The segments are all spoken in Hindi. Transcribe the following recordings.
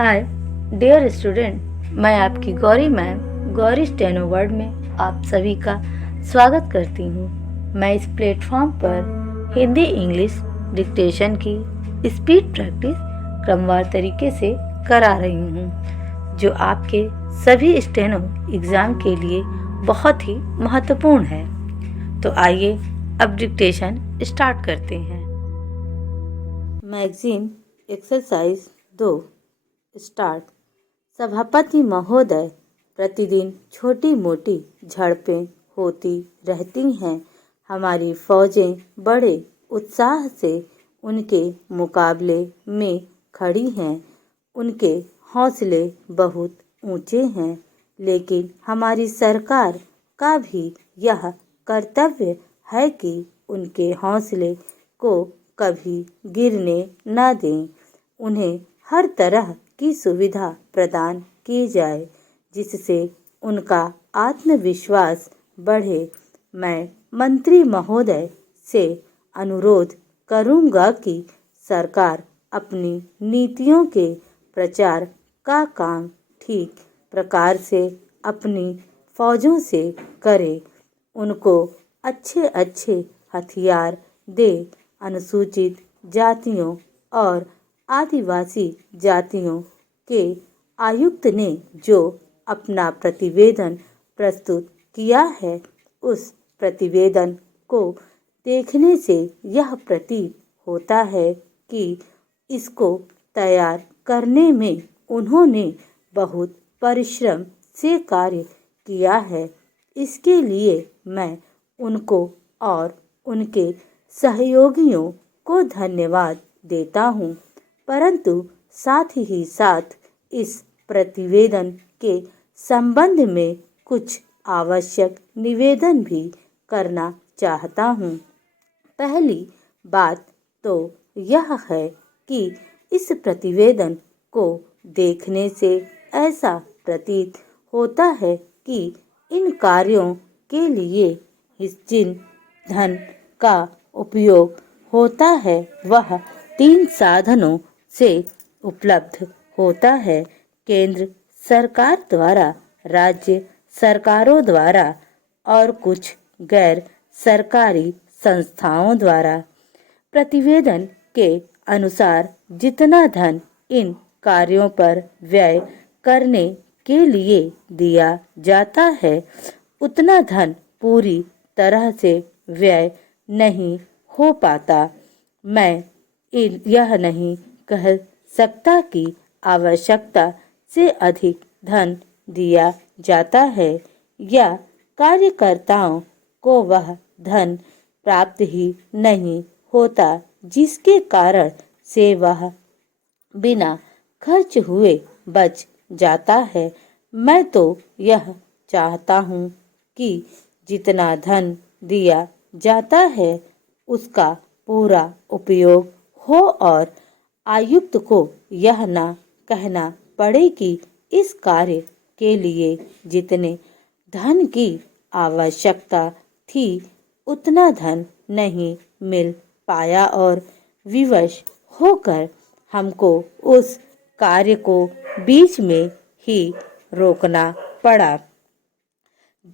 हाय डियर स्टूडेंट, मैं आपकी Gauri ma'am Gauri steno word में आप सभी का स्वागत करती हूँ। मैं इस प्लेटफॉर्म पर हिंदी इंग्लिश डिक्टेशन की स्पीड प्रैक्टिस क्रमवार तरीके से करा रही हूँ, जो आपके सभी स्टेनो एग्ज़ाम के लिए बहुत ही महत्वपूर्ण है। तो आइए अब डिक्टेशन स्टार्ट करते हैं। Magazine exercise 2 start. सभापति महोदय, प्रतिदिन छोटी मोटी झड़पें होती रहती हैं। हमारी फौजें बड़े उत्साह से उनके मुकाबले में खड़ी हैं। उनके हौसले बहुत ऊंचे हैं, लेकिन हमारी सरकार का भी यह कर्तव्य है कि उनके हौसले को कभी गिरने न दें। उन्हें हर तरह की सुविधा प्रदान की जाए, जिससे उनका आत्मविश्वास बढ़े। मैं मंत्री महोदय से अनुरोध करूंगा कि सरकार अपनी नीतियों के प्रचार का काम ठीक प्रकार से अपनी फौजों से करे। उनको अच्छे अच्छे हथियार दे। अनुसूचित जातियों और आदिवासी जातियों के आयुक्त ने जो अपना प्रतिवेदन प्रस्तुत किया है, उस प्रतिवेदन को देखने से यह प्रतीत होता है कि इसको तैयार करने में उन्होंने बहुत परिश्रम से कार्य किया है। इसके लिए मैं उनको और उनके सहयोगियों को धन्यवाद देता हूँ, परंतु साथ ही साथ इस प्रतिवेदन के संबंध में कुछ आवश्यक निवेदन भी करना चाहता हूँ। पहली बात तो यह है कि इस प्रतिवेदन को देखने से ऐसा प्रतीत होता है कि इन कार्यों के लिए जिन धन का उपयोग होता है वह 3 साधनों से उपलब्ध होता है: केंद्र सरकार द्वारा, राज्य सरकारों द्वारा और कुछ गैर सरकारी संस्थाओं द्वारा। प्रतिवेदन के अनुसार जितना धन इन कार्यों पर व्यय करने के लिए दिया जाता है, उतना धन पूरी तरह से व्यय नहीं हो पाता। मैं यह नहीं कह सकता कि आवश्यकता से अधिक धन दिया जाता है या कार्यकर्ताओं को वह धन प्राप्त ही नहीं होता, जिसके कारण से वह बिना खर्च हुए बच जाता है। मैं तो यह चाहता हूँ कि जितना धन दिया जाता है उसका पूरा उपयोग हो और आयुक्त को यह ना कहना पड़े कि इस कार्य के लिए जितने धन की आवश्यकता थी उतना धन नहीं मिल पाया और विवश होकर हमको उस कार्य को बीच में ही रोकना पड़ा।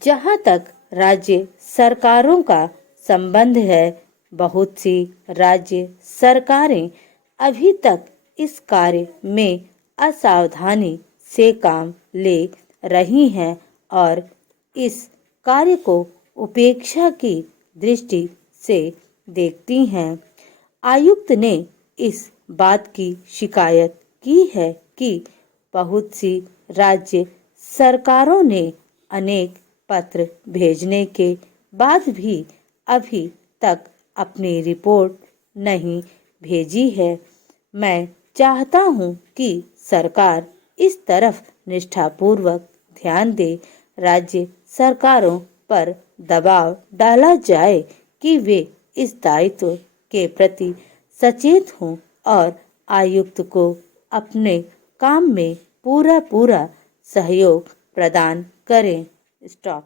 जहाँ तक राज्य सरकारों का संबंध है, बहुत सी राज्य सरकारें अभी तक इस कार्य में असावधानी से काम ले रही हैं और इस कार्य को उपेक्षा की दृष्टि से देखती हैं। आयुक्त ने इस बात की शिकायत की है कि बहुत सी राज्य सरकारों ने अनेक पत्र भेजने के बाद भी अभी तक अपनी रिपोर्ट नहीं भेजी है। मैं चाहता हूँ कि सरकार इस तरफ निष्ठापूर्वक ध्यान दे। राज्य सरकारों पर दबाव डाला जाए कि वे इस दायित्व के प्रति सचेत हों और आयुक्त को अपने काम में पूरा सहयोग प्रदान करें। स्टॉप।